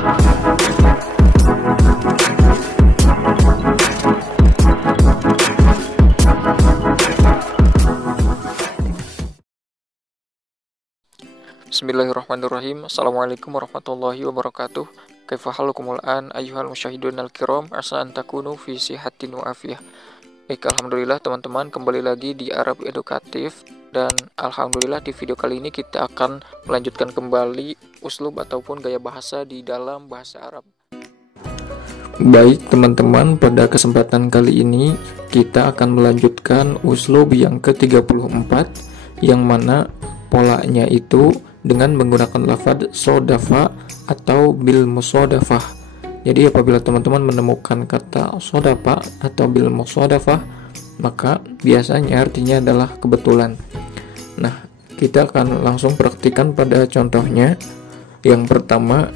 Bismillahirrahmanirrahim. Assalamualaikum warahmatullahi wabarakatuh. Kaifa halukumul an ayyuhal musyahidun al-kiram, asa an takunu fi sihatin wa afiyah. Baik, alhamdulillah teman-teman, kembali lagi di Arab Edukatif, dan alhamdulillah di video kali ini kita akan melanjutkan kembali uslub ataupun gaya bahasa di dalam bahasa Arab. Baik teman-teman, pada kesempatan kali ini kita akan melanjutkan uslub yang ke-34, yang mana polanya itu dengan menggunakan lafaz sodafa atau bil musodafah. Jadi apabila teman-teman menemukan kata sodafa atau bil musodafah, maka biasanya artinya adalah kebetulan. Nah, kita akan langsung praktikan pada contohnya. Yang pertama,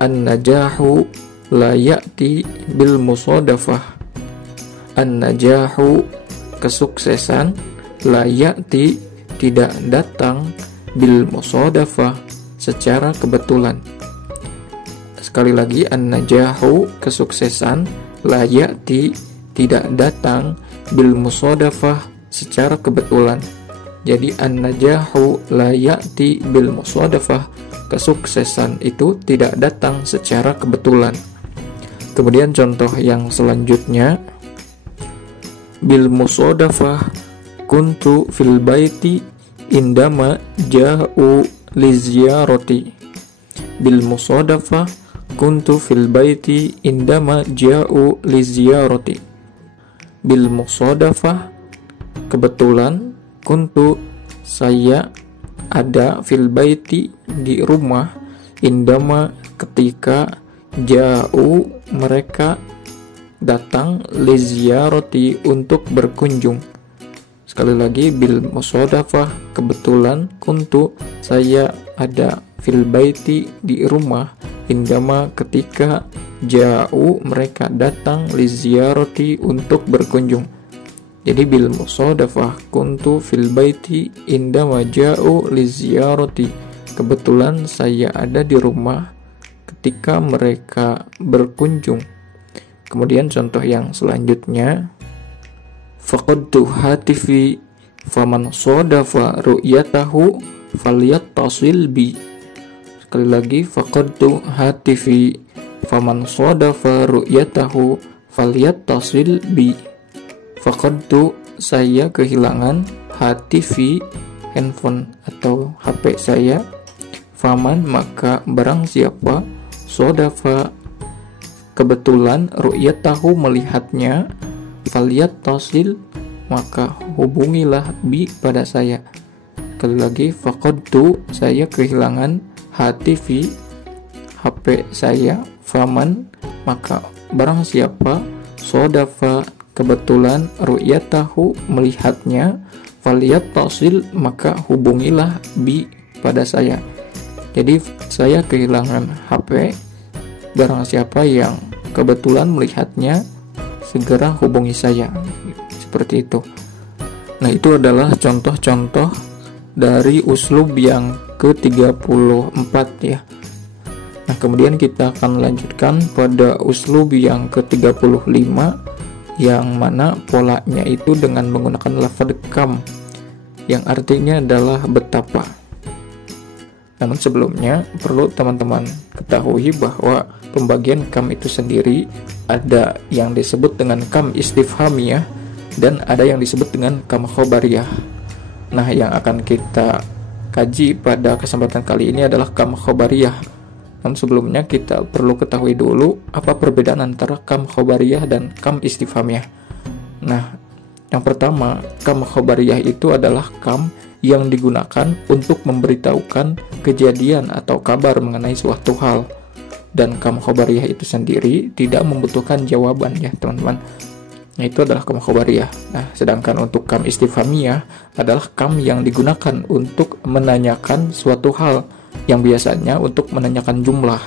an-najahu la ya'ti bil musodafah. An-najahu, kesuksesan, la ya'ti, tidak datang, bil musodafah, secara kebetulan. Sekali lagi, an-najahu, kesuksesan, la ya'ti, tidak datang, bil musodafah, secara kebetulan. Jadi an-najahu la ya'ti bil musodafah, kesuksesan itu tidak datang secara kebetulan. Kemudian contoh yang selanjutnya, bil musodafah kuntu fil baiti indama ja'u liziyarati. Bil musodafah kuntu fil baiti indama ja'u liziyarati. Bil musodafah, kebetulan, kuntu, saya, ada, fil baiti, di rumah, indama, ketika, ja'u, mereka, datang, liziyarati, untuk berkunjung. Sekali lagi, bil musodafah, kebetulan, kuntu, saya, ada, fil baiti, di rumah, indama, ketika, ja'u, mereka datang, liziyarati, untuk berkunjung. Jadi bil musodafah kuntu fil baiti indama ja'u liziyarati, kebetulan saya ada di rumah ketika mereka berkunjung. Kemudian contoh yang selanjutnya, faqadtu hatifi faman sodafa ru'yatahu falyattasil bi. Sekali lagi, faqadtu hatifi faman sodafa ru'yatahu falyattasil bi. Faqadtu, saya kehilangan, hatifi, handphone atau HP saya, faman, maka barang siapa, sodafa, kebetulan, ru'yatahu, melihatnya, falyattasil, maka hubungilah bi, pada saya. Sekali lagi, faqadtu, saya kehilangan, hatifi, HP saya, faman, maka barang siapa, sodafa, kebetulan, ru'yatahu, melihatnya, falyattasil, maka hubungilah bi, pada saya. Jadi saya kehilangan HP, barang siapa yang kebetulan melihatnya, segera hubungi saya. Seperti itu. Nah, itu adalah contoh-contoh dari uslub yang ke-34 ya. Nah, kemudian kita akan lanjutkan pada uslub yang ke-35, yang mana polanya itu dengan menggunakan lafaz kam, yang artinya adalah betapa. Namun sebelumnya perlu teman-teman ketahui bahwa pembagian kam itu sendiri ada yang disebut dengan kam istifhamiyah dan ada yang disebut dengan kam khobariyah. Nah, yang akan kita kaji pada kesempatan kali ini adalah kam khobariyah. Namun sebelumnya kita perlu ketahui dulu apa perbedaan antara kam khobariyah dan kam istifhamiyah. Nah, yang pertama, kam khobariyah itu adalah kam yang digunakan untuk memberitahukan kejadian atau kabar mengenai suatu hal. Dan kam khobariyah itu sendiri tidak membutuhkan jawaban ya teman-teman. Nah, itu adalah kam khobariyah. Nah, sedangkan untuk kam istifhamiyah adalah kam yang digunakan untuk menanyakan suatu hal, yang biasanya untuk menanyakan jumlah.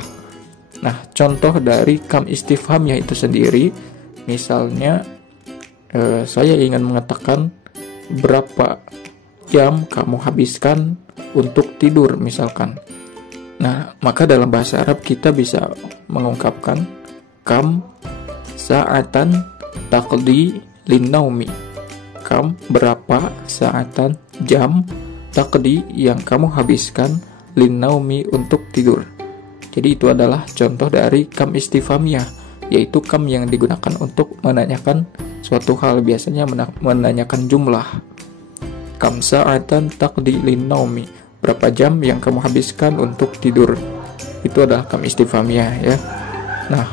Nah, contoh dari kam istifhamiyah itu sendiri, misalnya saya ingin mengatakan berapa jam kamu habiskan untuk tidur misalkan. Nah, maka dalam bahasa Arab kita bisa mengungkapkan kam sa'atan taqdi linnaumi. Kam berapa saatan jam taqdi yang kamu habiskan linnaumi untuk tidur. Jadi itu adalah contoh dari kam istifhamiyah, yaitu kam yang digunakan untuk menanyakan suatu hal, biasanya menanyakan jumlah. Kam sa'atan taqdi linnaumi, berapa jam yang kamu habiskan untuk tidur. Itu adalah kam istifhamiyah ya. Nah,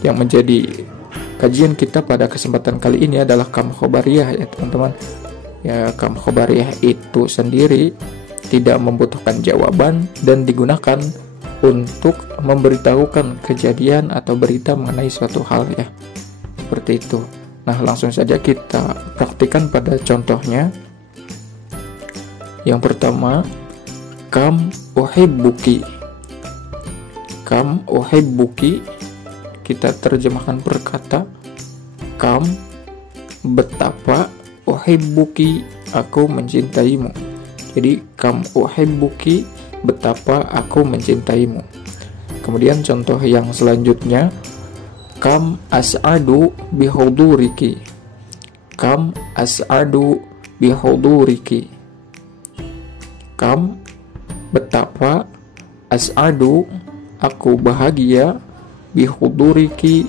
yang menjadi kajian kita pada kesempatan kali ini adalah kam khobariyah ya teman-teman. Ya, kam khobariyah itu sendiri tidak membutuhkan jawaban dan digunakan untuk memberitahukan kejadian atau berita mengenai suatu hal ya. Seperti itu. Nah, langsung saja kita praktikkan pada contohnya. Yang pertama, kam uhibbuki. Kam uhibbuki, kita terjemahkan per kata. Kam, betapa, uhibbuki, aku mencintaimu. Jadi kam uhibbuki, betapa aku mencintaimu. Kemudian contoh yang selanjutnya, kam as'adu bihuduriki. Kam as'adu bihuduriki. Kam, betapa, as'adu, aku bahagia, bihuduriki,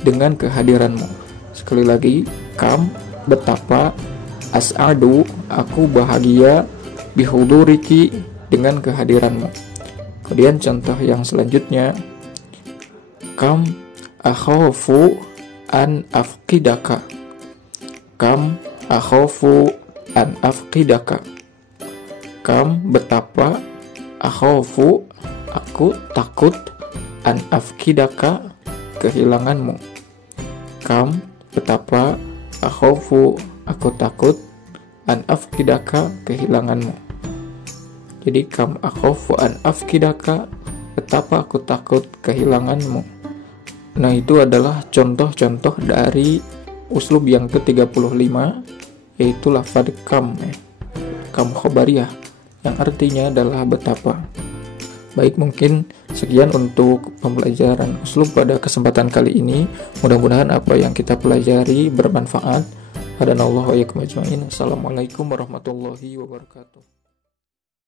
dengan kehadiranmu. Sekali lagi, kam, betapa, as'adu, aku bahagia, bihuduriki, dengan kehadiranmu. Kemudian contoh yang selanjutnya, kam akhafu an afqidaka. Kam akhafu an afqidaka. Kam, betapa, akhafu, aku takut, an afqidaka, kehilanganmu. Kam, betapa, akhafu, aku takut, an afqidaka, kehilanganmu. Jadi kam akhafu an afqidaka, betapa aku takut kehilanganmu. Nah, itu adalah contoh-contoh dari uslub yang ke-35, yaitu lafadz kam ya. Kam khobariyah, yang artinya adalah betapa. Baik, mungkin sekian untuk pembelajaran uslub pada kesempatan kali ini. Mudah-mudahan apa yang kita pelajari bermanfaat. Hadanallahu wa iyyakum ajmain. Assalamualaikum warahmatullahi wabarakatuh.